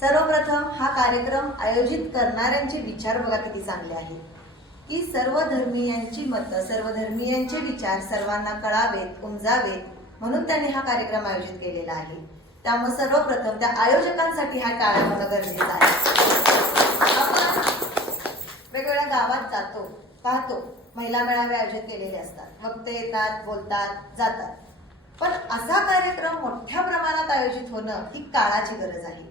सर्वप्रथम हा कार्यक्रम आयोजित करणाऱ्यांचे विचार बघा किती चांगले आहेत की सर्व धर्मीयांची मतं, सर्व धर्मीयांचे विचार सर्वांना कळावेत, उमजावेत म्हणून त्यांनी हा कार्यक्रम आयोजित केलेला आहे। त्यामुळे सर्वप्रथम त्या आयोजकांसाठी हा टाळ्या होणं गरजेचं आहे। आपण वेगवेगळ्या गावात जातो, पाहतो महिला मेळावे आयोजित केलेले असतात, वक्ते येतात, बोलतात, जातात, पण असा कार्यक्रम मोठ्या प्रमाणात आयोजित होणं ही काळाची गरज आहे।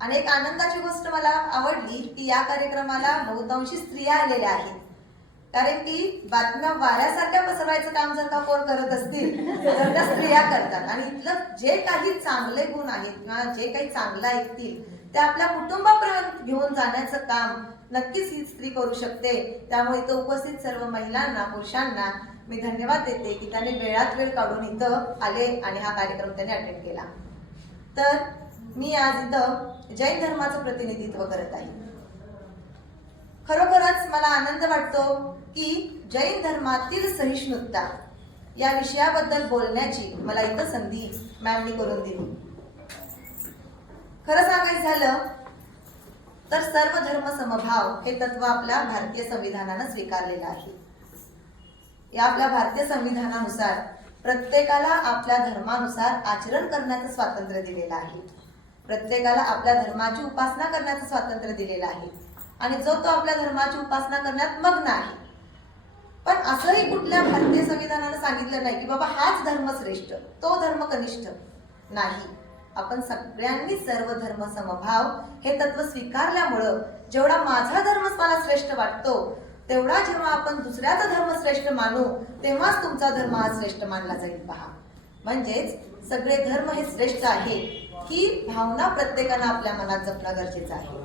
आणि एक आनंदाची गोष्ट मला आवडली की या कार्यक्रमाला बहुतांशी स्त्रिया आलेल्या आहेत, कारण की बातम्या वाऱ्यासारख्या पसरवायचं काम जर का कोण करत असतील तर त्या स्त्रिया करतात। आणि इथलं जे काही चांगले गुण आहेत किंवा जे काही चांगलं ऐकतील ते आपल्या कुटुंबापर्यंत घेऊन जाण्याचं काम नक्कीच ही स्त्री करू शकते। त्यामुळे इथं उपस्थित सर्व महिलांना, पुरुषांना मी धन्यवाद देते की त्यांनी वेळात वेळ काढून इथं आले आणि हा कार्यक्रम त्यांनी अटेंड केला। तर मी आज इथं जैन धर्माचं प्रतिनिधित्व करत आहे। खरोखरच मला आनंद वाटतो की जैन धर्मातील सहिष्णुता या विषयाबद्दल बोलण्याची मला इथं संधी मॅमनी करून दिली। खरं सांगायचं झालं तर सर्व धर्म समभाव हे तत्व आपल्या भारतीय संविधानानं स्वीकारलेलं आहे। या आपल्या भारतीय संविधानानुसार प्रत्येकाला आपल्या धर्मानुसार आचरण करण्याचं स्वातंत्र्य दिलेलं आहे। प्रत्येकाला आपल्या धर्माची उपासना करण्याचं स्वातंत्र्य दिलेलं आहे आणि जो तो आपल्या धर्माची उपासना करण्यात मग्न आहे। पण असंही कुठल्या भारतीय संविधानानं सांगितलं नाही की बाबा हाच धर्म श्रेष्ठ, तो धर्म कनिष्ठ नाही। आपण सगळ्यांनी सर्व धर्म समभाव हे तत्व स्वीकारल्यामुळं जेवढा माझा धर्म मला श्रेष्ठ वाटतो तेवढा जेव्हा आपण दुसऱ्याचा धर्म श्रेष्ठ मानू तेव्हाच तुमचा धर्म हा श्रेष्ठ मानला जाईल। पहा, म्हणजेच सगळे धर्म हे श्रेष्ठ आहे ही भावना प्रत्येकानं आपल्या मनात जपणं गरजेचं आहे।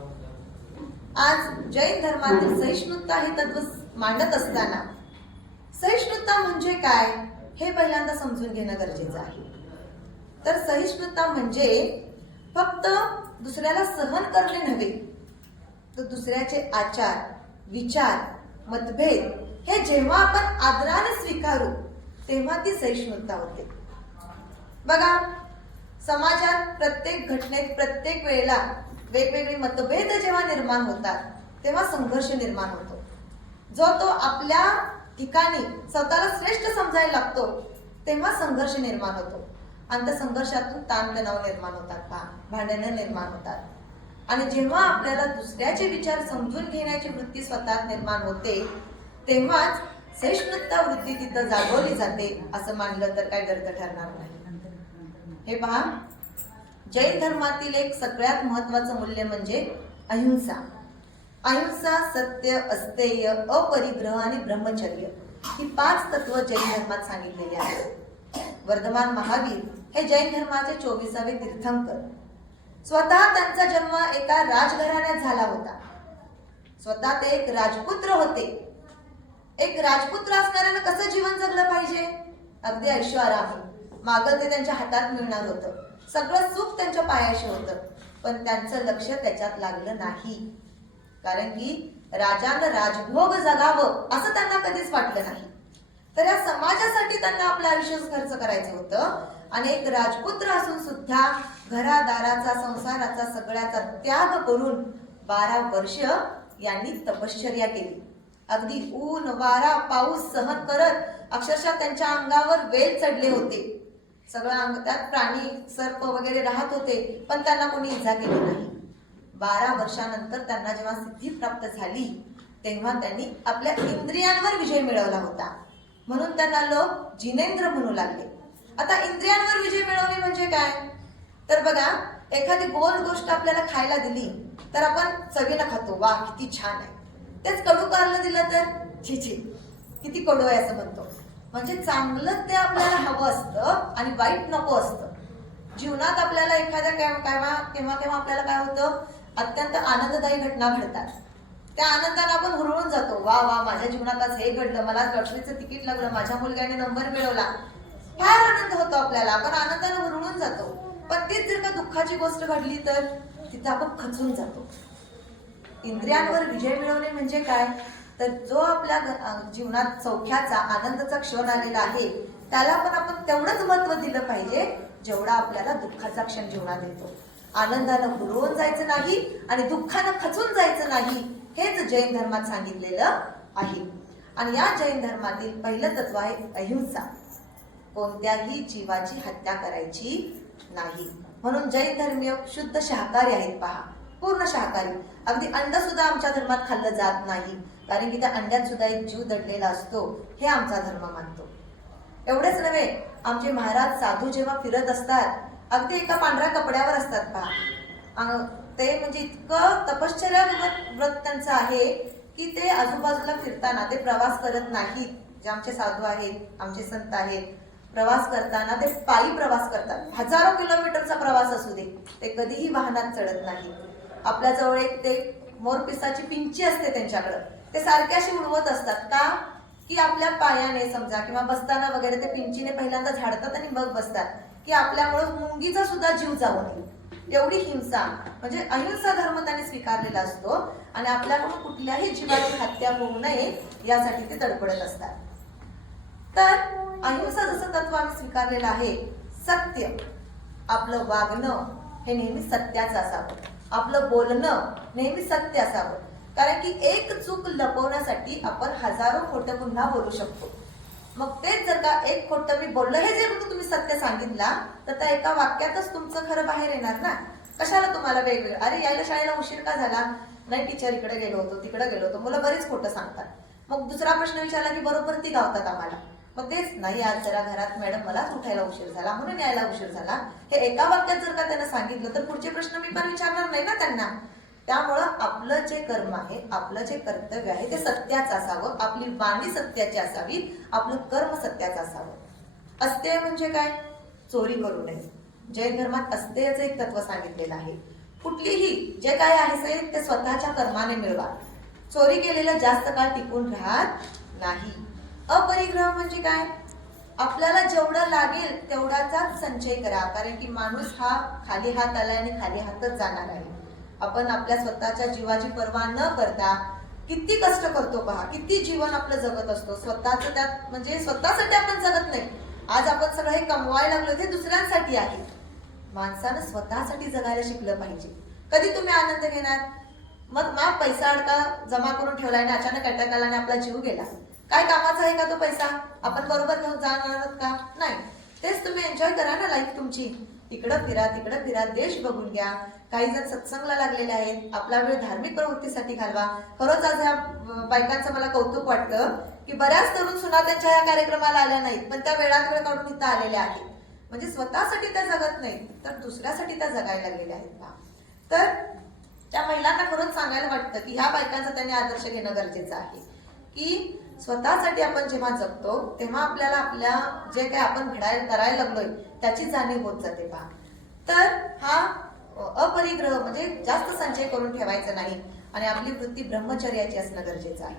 आज जैन धर्मातील सहिष्णुता हे तत्व मांडत असताना सहिष्णुता म्हणजे काय हे पहिल्यांदा समजून घेणं गरजेचं आहे। तर सहिष्णुता म्हणजे फक्त दुसऱ्याला सहन करणे नव्हे, तर दुसऱ्याचे आचार, विचार, मतभेद हे जेव्हा आपण आदराने स्वीकारू तेव्हा ती सहिष्णुता होते। बघा, समाजात प्रत्येक घटनेत प्रत्येक वेळेला वेगवेगळे मतभेद जेव्हा निर्माण होतात तेव्हा संघर्ष निर्माण होतो। जो तो आपल्या ठिकाणी स्वतःला श्रेष्ठ समजायला लागतो तेव्हा संघर्ष निर्माण होतो आणि त्या संघर्षातून ताणतणाव निर्माण होतात, भांडणं निर्माण होतात। आणि जेव्हा आपल्याला दुसऱ्याचे विचार समजून घेण्याची वृत्ती स्वतःत निर्माण होते तेव्हाच सहिष्णुता वृत्ती तिथं जागवली जाते, असं मानलं तर काय गर्द ठरणार नाही। हे पहा, जैन धर्मातील एक सगळ्यात महत्वाचं मूल्य म्हणजे अहिंसा। अहिंसा, सत्य, अस्तेय, अपरिग्रह आणि ब्रह्मचर्य ही 5 तत्व जैन धर्मात सांगितलेली आहेत। वर्धमान महावीर हे जैन धर्माचे 24वे तीर्थंकर। स्वतः त्यांचा जन्म एका राजघराण्यात झाला होता। स्वतः ते एक राजपुत्र होते। एक राजपुत्र असणाऱ्यानं कसं जीवन जगलं पाहिजे? अगदी ऐशोआरामी, मागं ते त्यांच्या हातात मिळणार होतं, सगळं सुख त्यांच्या पायाशी होतं, पण त्यांचं लक्ष त्याच्यात लागलं नाही, कारण की राजानं राजभोग जगावं असं त्यांना कधीच वाटलं नाही। तर या समाजासाठी त्यांना आपलं आयुष्य खर्च करायचं होतं आणि एक राजपुत्र असून सुद्धा घरादाराचा, संसाराचा, सगळ्याचा त्याग करून 12 वर्ष यांनी तपश्चर्या केली। अगदी ऊन, वारा, पाऊस सहन करत अक्षरशः त्यांच्या अंगावर वेल चढले होते। सगळं त्यात प्राणी, सर्प वगैरे राहत होते, पण त्यांना कोणी इजा केली नाही। 12 वर्षानंतर त्यांना जेव्हा सिद्धी प्राप्त झाली तेव्हा त्यांनी आपल्या इंद्रियांवर विजय मिळवला होता, म्हणून त्यांना लोक जिनेंद्र म्हणू लागले। आता इंद्रियांवर विजय मिळवणे म्हणजे काय? तर बघा, एखादी गोड गोष्ट आपल्याला खायला दिली तर आपण चवीनं खातो, वा किती छान आहे। तेच कडू कारलं दिलं तर छी छी किती कडू आहे असं म्हणतो। म्हणजे चांगलं ते आपल्याला हवं असतं आणि वाईट नको असतं। जीवनात आपल्याला एखाद्या केव्हा आपल्याला काय होतं, अत्यंत आनंददायी घटना घडतात, त्या आनंदाने आपण हुरळून जातो, वा वा माझ्या जीवनात आज हे घडलं, मला लॉटरीचं तिकीट लागलं, माझ्या मुलग्याने नंबर मिळवला, फार आनंद होतो आपल्याला, आपण आनंदाने हुरळून जातो। पण तीच जर का दुःखाची गोष्ट घडली तर तिथं आपण खचून जातो। इंद्रियांवर विजय मिळवणे म्हणजे काय? तर जो आपल्या जीवनात सौख्याचा, आनंदाचा क्षण आलेला आहे त्याला पण आपण तेवढंच महत्त्व दिलं पाहिजे जेवढा आपल्याला दुःखाचा क्षण जीवनात येतो। आनंदानं हुरवून जायचं नाही आणि दुःखानं खचून जायचं नाही, हेच जैन धर्मात सांगितलेलं आहे. आणि या जैन धर्मातील पहिलं तत्व आहे अहिंसा. कोणत्याही जीवाची हत्या करायची नाही. म्हणून जैन धर्मीय शुद्ध शाकाहारी आहेत. पहा, पूर्ण शाकाहारी. अगदी अंड सुद्धा आमच्या धर्मात खाल्लं जात नाही, कारण की त्या अंड्यात सुद्धा एक जीव दडलेला असतो, हे आमचा धर्म मानतो. एवढेच नव्हे, आमचे महाराज साधू जेव्हा फिरत असतात, अगदी एका पांढऱ्या कपड्यावर असतात. पहा, ते म्हणजे इतकं तपश्चर्या व्रत त्यांचं आहे की ते आजूबाजूला फिरताना ते प्रवास करत नाहीत. जे आमचे साधू आहेत, आमचे संत आहेत, प्रवास करताना ते पायी प्रवास करतात. हजारो किलोमीटरचा प्रवास असू दे, ते कधीही वाहनात चढत नाही. आपल्या जवळ एक ते मोरपिसाची पिंची असते त्यांच्याकडं, ते सारखे अशी उडवत असतात. का? की आपल्या पायाने समजा किंवा बसताना वगैरे ते पिंचीने पहिल्यांदा झाडतात आणि मग बसतात, की आपल्यामुळे मुंगीचा सुद्धा जीव जाऊ नये. एवढी हिंसा, म्हणजे अहिंसा धर्म त्यांनी स्वीकारलेला असतो आणि आपल्याकडून कुठल्याही जीवाची हत्या होऊ नये यासाठी ते तडफडत असतात. तर अहिंसा जसं तत्व आम्ही स्वीकारलेलं आहे, सत्य, आपलं वागणं हे नेहमी सत्याचं असावं, आपलं बोलणं नेहमी सत्य असावं. कारण की एक चूक लपवण्यासाठी आपण हजारो खोटं पुन्हा बोलू शकतो. मग तेच जर का एक खोटं मी बोललं हे जे तुम्ही सत्य सांगितला, तर त्या एका वाक्यातच तुमचं खरं बाहेर येणार ना. कशाला तुम्हाला वेगवेगळं, अरे यायला शाळेला उशीर का झाला, नाही टीचर इकडे गेलो होतो, तिकडे गेलो होतो. मुलं बरीच खोटं सांगतात. मग दुसरा प्रश्न विचारला की बरोबर ती गावतात आम्हाला. मग तेच नाही, आज जरा घरात मॅडम मलाच उठायला उशीर झाला म्हणून यायला उशीर झाला, हे एका वाक्यात जर का त्यांना सांगितलं तर पुढचे प्रश्न मी पण विचारणार नाही ना त्यांना. त्यामुळं आपलं जे कर्म आहे, आपलं जे कर्तव्य आहे ते सत्याचं असावं, आपली वाणी सत्याची असावी, आपलं कर्म सत्याचं असावं. अस्तेय म्हणजे काय? चोरी करू नये. जैन धर्मात अस्तेयचं एक तत्व सांगितलेलं आहे. कुठलीही जे काय आहे ते स्वतःच्या कर्माने मिळवा. चोरी केलेलं जास्त काळ टिकून राहत नाही. अपरिग्रह म्हणजे काय? आपल्याला जेवढं लागेल तेवढाचाच संचय करा, कारण की माणूस हा खाली हात आला आणि खाली हातच जाणार आहे. आपण आपल्या स्वतःच्या जीवाची पर्वा न करता किती कष्ट करतो पहा, किती जीवन आपलं जगत असतो. स्वतःच त्यात म्हणजे स्वतःसाठी आपण जगत नाही. आज आपण सगळं हे कमवायला लागलो ते दुसऱ्यांसाठी आहे. माणसानं स्वतःसाठी जगायला शिकलं पाहिजे. कधी तुम्ही आनंद घेणार? मग पैसा अडका जमा करून ठेवलाय आणि अचानक अटॅक आला आणि आपला जीव गेला, काय कामाचा आहे का तो पैसा? आपण बरोबर घेऊन जाणार का? नाही. तेच तुम्ही एन्जॉय करा ना लाईफ तुमची. तिकडं फिरा, देश बघून घ्या. काही जण सत्संगला लागलेले आहेत, आपला वेळ धार्मिक प्रवृत्तीसाठी घालवा. खरंच आज ह्या बायकांचं मला कौतुक वाटतं की बऱ्याच तरुण सुना त्यांच्या या कार्यक्रमाला आल्या नाहीत, पण त्या वेळात वेळ काढून इथं आलेल्या आहेत. म्हणजे स्वतःसाठी त्या जगत नाहीत, तर दुसऱ्यासाठी त्या जगायला लागलेल्या आहेत. तर त्या महिलांना खरंच सांगायला वाटतं की ह्या बायकांचा त्यांनी आदर्श घेणं गरजेचं आहे की स्वतःसाठी आपण जेव्हा जगतो तेव्हा आपल्याला आपल्या जे काही आपण करायला लागलोय त्याची जाणीव होत जाते पहा. तर हा अपरिग्रह म्हणजे जास्त संचय करून ठेवायचा नाही आणि आपली वृत्ती ब्रह्मचर्याची असणं गरजेचं आहे.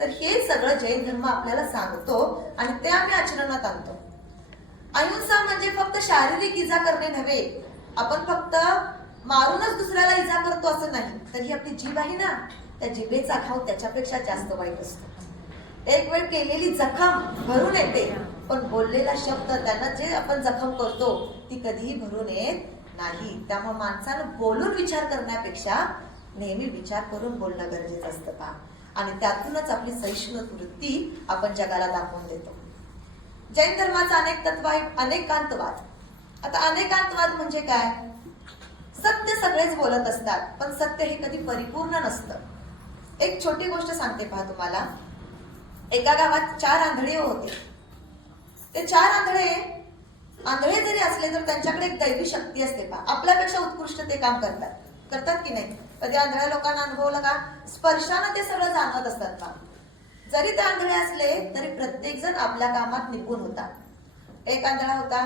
तर हे सगळं जैन धर्म आपल्याला सांगतो आणि ते आम्ही आचरणात आणतो. अहिंसा म्हणजे फक्त शारीरिक इजा करणे नव्हे, आपण फक्त मारूनच दुसऱ्याला इजा करतो असं नाही. तर ही आपली जीभ आहे ना, त्या जिभेचा घाव त्याच्यापेक्षा जास्त वाईट असतो. एक वेळ केलेली जखम भरून येते, पण बोललेला शब्द त्यांना जे आपण जखम करतो ती कधीही भरून येत नाही. त्यामुळे माणसानं बोलून विचार करण्यापेक्षा नेहमी विचार करून बोलणं गरजेचं असतं पहा. आणि त्यातूनच आपली सहिष्णु वृत्ती आपण जगाला दाखवून देतो. जैन धर्माचा अनेक तत्व आहे. अनेकांतवाद. आता अनेकांतवाद म्हणजे काय? सत्य सगळेच बोलत असतात, पण सत्य हे कधी परिपूर्ण नसतं. एक छोटी गोष्ट सांगते पहा तुम्हाला. एका गावात 4 आंधळे होते. ते 4 आंधळे जरी असले तर त्यांच्याकडे एक दैवी शक्ती असते पहा. आपल्यापेक्षा उत्कृष्ट ते काम करतात की नाही? कधी आंधळ्या लोकांना अनुभवलं का? स्पर्शानं ते सगळं जाणवत असतात पहा. जरी ते आंधळे असले तरी प्रत्येक जण आपल्या कामात निपुण होता. एक आंधळा होता,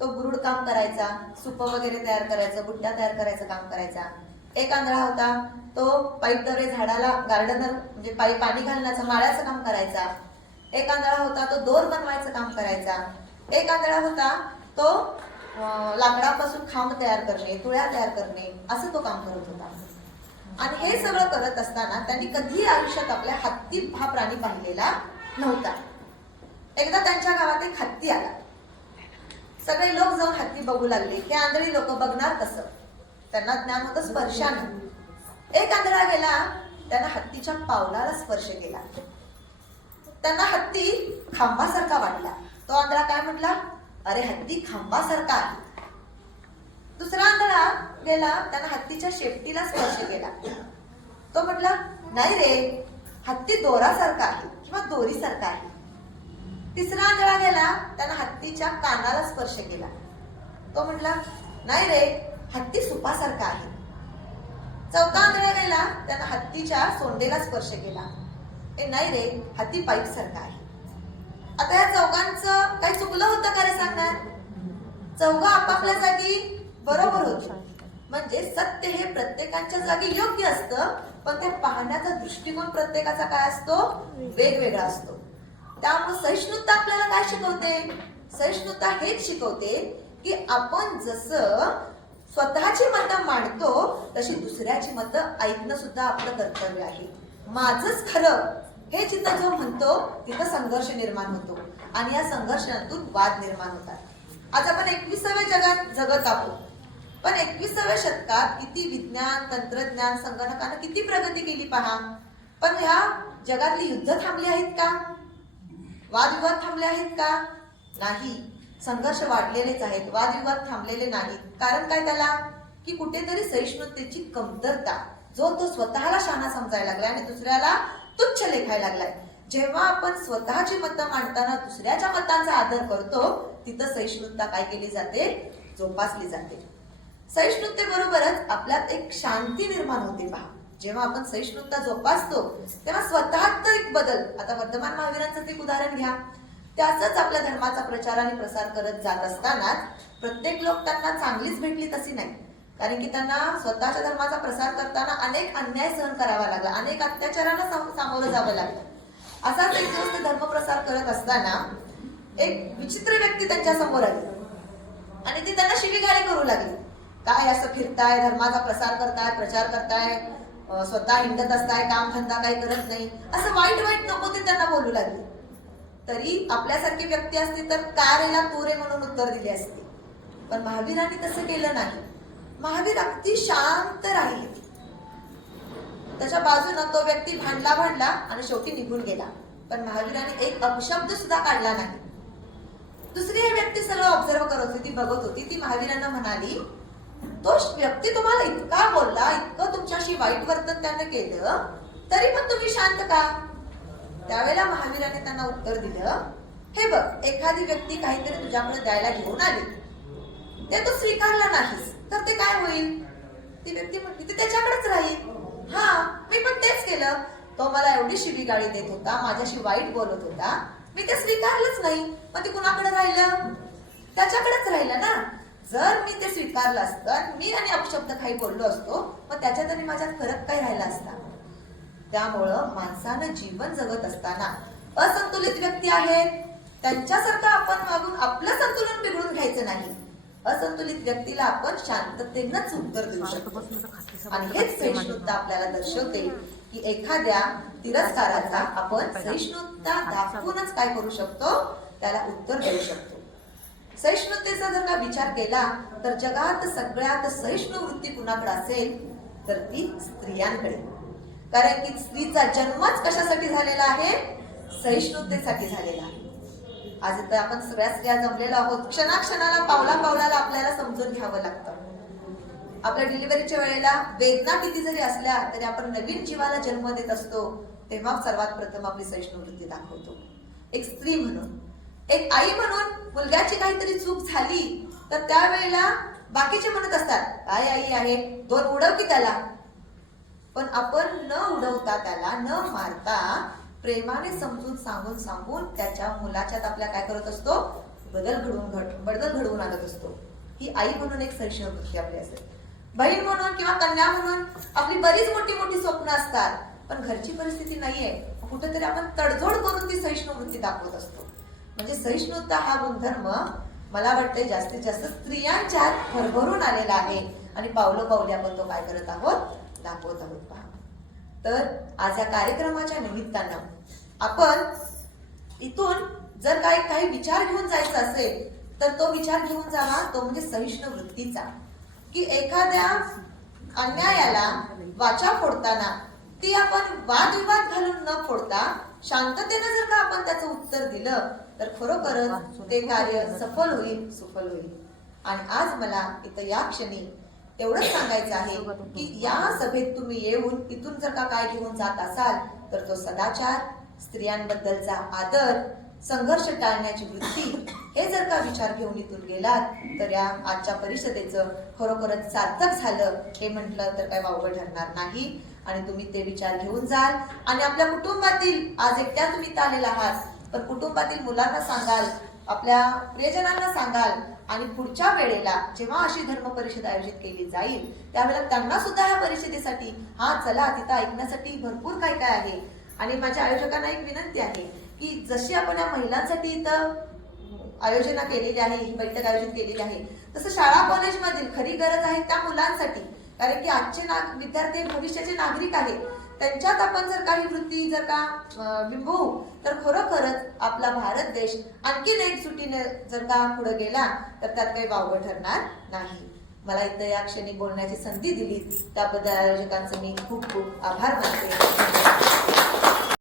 तो गुरुड काम करायचा, सूप वगैरे तयार करायचं, बुट्ट्या तयार करायचं काम करायचा. एक आंधळा होता, तो पाईपद्वारे झाडाला गार्डनर म्हणजे पाणी घालण्याचं माळ्याचं काम करायचा. एक आंधळा होता, तो दोर बनवायचं काम करायचा. एक आंधळा होता, तो लाकडापासून खांब तयार करणे, तुळ्या तयार करणे असं तो काम करत होता. आणि हे सगळं करत असताना त्यांनी कधीही आयुष्यात आपल्या हत्ती हा प्राणी पाहिलेला नव्हता. एकदा त्यांच्या गावात एक हत्ती आला. सगळे लोक जाऊन हत्ती बघू लागले. हे आंधळी लोक बघणार कसं? त्यांना ज्ञान होतं स्पर्शानं. एक आंधळा गेला, त्यांना हत्तीच्या पावलाला स्पर्श केला. त्यांना हत्ती खांबासारखा वाटला. तो आंधळा काय म्हटला? अरे हत्ती खांबासारखा आहे. दुसरा आंधळा गेला, त्यानं हत्तीच्या शेपटीला स्पर्श केला. तो म्हटला नाही रे, हत्ती दोरासारखा आहे किंवा दोरीसारखा आहे. तिसरा आंधळा गेला, त्यानं हत्तीच्या कानाला स्पर्श केला. तो म्हटला नाही रे, हत्ती सुपासारखा आहे. चौथा आंधळा गेला, त्यानं हत्तीच्या सोंडेला स्पर्श केला. नाही रे, हत्ती पाईप सारखा आहे. आता या चौघांचं काही चुकलं होतं का रे सांगणार? चौघं आपापल्या जागी बरोबर होते. म्हणजे सत्य हे प्रत्येकाच्या जागी योग्य असतं, पण ते पाहण्याचा दृष्टिकोन प्रत्येकाचा काय असतो? वेगवेगळा असतो. त्यामुळे सहिष्णुता आपल्याला काय शिकवते? सहिष्णुता हेच शिकवते की आपण जसं स्वतःची मतं मांडतो तशी दुसऱ्याची मतं ऐकणं सुद्धा आपलं कर्तव्य आहे. माझंच खरं हे जिथं जो म्हणतो तिथं संघर्ष निर्माण होतो आणि या संघर्षातून वाद निर्माण होतात. आज आपण 21व्या जगात जगत आहोत, पण 21व्या शतकात किती विज्ञान, तंत्रज्ञान, संगणकानं किती प्रगती केली पहा. पण ह्या जगातली युद्ध थांबली आहेत का? वादविवाद थांबले आहेत का? नाही. संघर्ष वाढलेलेच आहेत, वादविवाद थांबलेले नाहीत. कारण काय त्याला? की कुठेतरी सहिष्णुतेची कमतरता. जो तो स्वतःला शहाणा समजायला लागलाय आणि दुसऱ्याला तुच्छ लेखायला लागलाय. जेव्हा आपण स्वतःची मतं मांडताना दुसऱ्याच्या मतांचा आदर करतो, तिथं सहिष्णुता काय केली जाते? जोपासली जाते. सहिष्णुतेबरोबरच आपल्यात एक शांती निर्माण होते पहा. जेव्हा आपण सहिष्णुता जोपासतो तेव्हा स्वतःत एक बदल. आता वर्धमान महावीरांचं एक उदाहरण घ्या. त्याचाच आपल्या धर्माचा प्रचार आणि प्रसार करत जात असतानाच प्रत्येक लोक त्यांना चांगलीच भेटली तशी नाही. कारण की त्यांना स्वतःच्या धर्माचा प्रसार करताना अनेक अन्याय सहन करावा लागला, अनेक अत्याचारांना सामोरं जावं लागलं. असाच एक दिवस धर्मप्रसार करत असताना एक विचित्र व्यक्ती त्यांच्या समोर आली आणि ती त्यांना शिवीगाळी करू लागली. काय असं फिरताय, धर्माचा प्रसार करताय, प्रचार करताय, स्वतः हिंडत असताय, काम धंदा काही करत नाही, असं वाईट वाईट नको ते त्यांना बोलू लागली. तरी आपल्यासारखी व्यक्ती असती तर का रेला तू रे म्हणून उत्तर दिले असते. पण महावीरांनी तसं केलं नाही. महावीर अगदी शांत राहिले. त्याच्या बाजूनं तो व्यक्ती भांडला आणि शेवटी निघून गेला. पण महावीरांनी एक अपशब्द सुद्धा काढला नाही. दुसरी व्यक्ती सगळं ऑब्झर्व करत होती, ती बघत होती. ती महावीरांना म्हणाली, तो व्यक्ती तुम्हाला इतका बोलला, इतकं तुमच्याशी वाईट वर्तन त्यानं केलं, तरी पण तुम्ही शांत का? त्यावेळेला महावीरांनी त्यांना उत्तर दिलं, हे बघ, एखादी व्यक्ती काहीतरी तुझ्याकडे द्यायला घेऊन आली, ते तू स्वीकारला नाहीस तर ते काय होईल? ती व्यक्ती म्हटली ते त्याच्याकडेच राहील. हा, मी पण तेच केलं. तो मला एवढी शिवीगाळी देत होता, माझ्याशी वाईट बोलत होता, मी ते स्वीकारलंच नाही. मग ते कुणाकडे राहिलं? त्याच्याकडेच राहिलं ना. जर मी ते स्वीकारलं असतं, मी आणि अपशब्द काही बोललो असतो, मग त्याच्यात आणि माझ्यात फरक काय राहिला असता? त्यामुळं माणसानं जीवन जगत असताना असंतुलित व्यक्ती आहेत त्यांच्यासारखं आपण वागून आपलं संतुलन बिघडून घ्यायचं नाही. असंतुलित व्यक्तीला आपण शांततेनंच उत्तर देऊ शकतो. आणि हेच सहिष्णुता आपल्याला दर्शवते की एखाद्या तिरस्काराचा आपण सहिष्णुता दाखवूनच काय करू शकतो? त्याला उत्तर देऊ शकतो. सहिष्णुतेचा जर का विचार केला तर जगात सगळ्यात सहिष्णु वृत्ती कुणाकडे असेल तर ती स्त्रियांकडे. कारण की स्त्रीचा जन्मच कशासाठी झालेला आहे? सहिष्णुतेसाठी झालेला आहे. आज इथं आपण सगळ्या स्त्रिया जमलेलो आहोत. क्षणाक्षणाला, पावला पावलाला आपल्याला समजून घ्यावं लागतं. आपल्या डिलिव्हरीच्या वेळेला वेदना किती जरी असल्या तरी आपण नवीन जीवाला जन्म देत असतो, तेव्हा सर्वात प्रथम आपली सहिष्णु वृत्ती दाखवतो. एक स्त्री म्हणून, एक आई म्हणून मुलग्याची काहीतरी चूक झाली तर त्यावेळेला बाकीचे म्हणत असतात, काय आई आहे, दोन उडव की त्याला. पण आपण न उडवता, त्याला न मारता, प्रेमाने समजून सांगून त्याच्या मुलाच्यात आपल्या काय करत असतो? बदल घडवून आणत असतो. ही आई म्हणून एक सहिष्णु वृत्ती आपली असेल. बहीण म्हणून किंवा कन्या म्हणून आपली बरीच मोठी मोठी स्वप्न असतात, पण घरची परिस्थिती नाहीये, कुठेतरी आपण तडजोड करून ती सहिष्णु वृत्ती दाखवत असतो. म्हणजे सहिष्णुता हा गुणधर्म मला वाटतंय जास्तीत जास्त स्त्रियांच्यात भरभरून आलेला आहे आणि पावलोपावली आपण तो काय करत आहोत? दाखवत आहोत पहा. तर आज या कार्यक्रमाच्या निमित्तानं आपण इथून जर काही विचार घेऊन जायचा असेल तर तो विचार घेऊन जावा, तो म्हणजे सहिष्णु वृत्तीचा. की एखाद्या अन्यायाला वाचा फोडताना ती आपण वादविवाद घालून न फोडता शांततेने जर का आपण त्याचं उत्तर दिलं तर खरोखरच ते कार्य सफल होईल, सुफल होईल. आणि आज मला इथं या क्षणी एवढंच सांगायचं आहे की या सभेत तुम्ही येऊन इथून जर का काय घेऊन जात असाल तर तो सदाचार, स्त्रियांबद्दलचा आदर, संघर्ष टाळण्याची वृत्ती, हे जर का विचार घेऊन इथून गेलात तर या आजच्या परिषदेचं खरोखरच सार्थक झालं हे म्हटलं तर काय वावगं ठरणार नाही. आणि तुम्ही ते विचार घेऊन जाल आणि आपल्या कुटुंबातील, आज एकट्या तुम्ही इथं आलेला आहात, पण कुटुंबातील मुलांना सांगाल, आपल्या प्रियजनांना सांगाल आणि पुढच्या वेळेला जेव्हा अशी धर्म परिषद आयोजित केली जाईल त्यावेळेला त्यांना सुद्धा या परिषदेसाठी, हा चला तिथं ऐकण्यासाठी भरपूर काय काय आहे. आणि माझ्या आयोजकांना एक विनंती आहे की जशी आपण या महिलांसाठी इथं आयोजना केलेली आहे, ही बैठक आयोजित केलेली आहे, तसं शाळा कॉलेजमधील खरी गरज आहे त्या मुलांसाठी. कारण की आजचे विद्यार्थी भविष्याचे नागरिक आहेत, त्यांच्यात आपण जर काही वृत्ती जर का बिंबवू तर खरोखरच आपला भारत देश आणखीन एकजुटीने जर का पुढे गेला तर त्यात काही वावगं ठरणार नाही. मला इथं या क्षणी बोलण्याची संधी दिली त्याबद्दल आयोजकांचे मी खूप खूप आभार मानते.